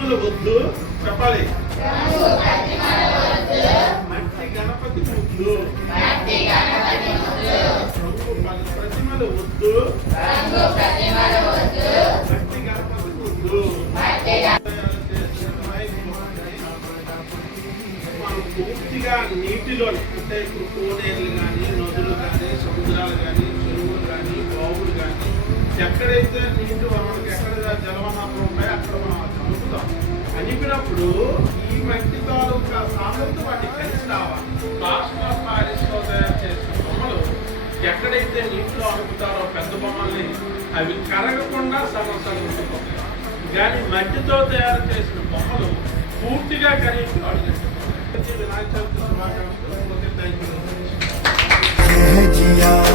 ప్రతిమలు వద్దు చెప్పాలి. మట్టి గణపతి ముద్దు ప్రతిమలు వద్దు మట్టి గణపతి ముద్దు. మనం పూర్తిగా నీటిలో అంటే ఇప్పుడు కోనేరులు కానీ నదులు కానీ సముద్రాలు కానీ చెరువులు కానీ బావులు కానీ ఎక్కడైతే నీటి మనకి ఎక్కడ జలవనరులు ఉంటాయో అక్కడ మనం చదువుతాం. అనిపినప్పుడు ఈ మట్టి తాలూకా సామర్థ్యం వాటికి కలిసి రావాలి. ప్లాస్టర్ ఆఫ్ ప్యారిస్లో తయారు చేసిన బొమ్మలు ఎక్కడైతే నీటిలో అడుగుతారో పెద్ద బొమ్మల్ని అవి కరగకుండా సమస్యలు ఉండిపోతాయి. కానీ మట్టితో తయారు చేసిన బొమ్మలు పూర్తిగా కరిగి అడుగుతాయి. వినాయక చవితి శుభాకాంక్షలు.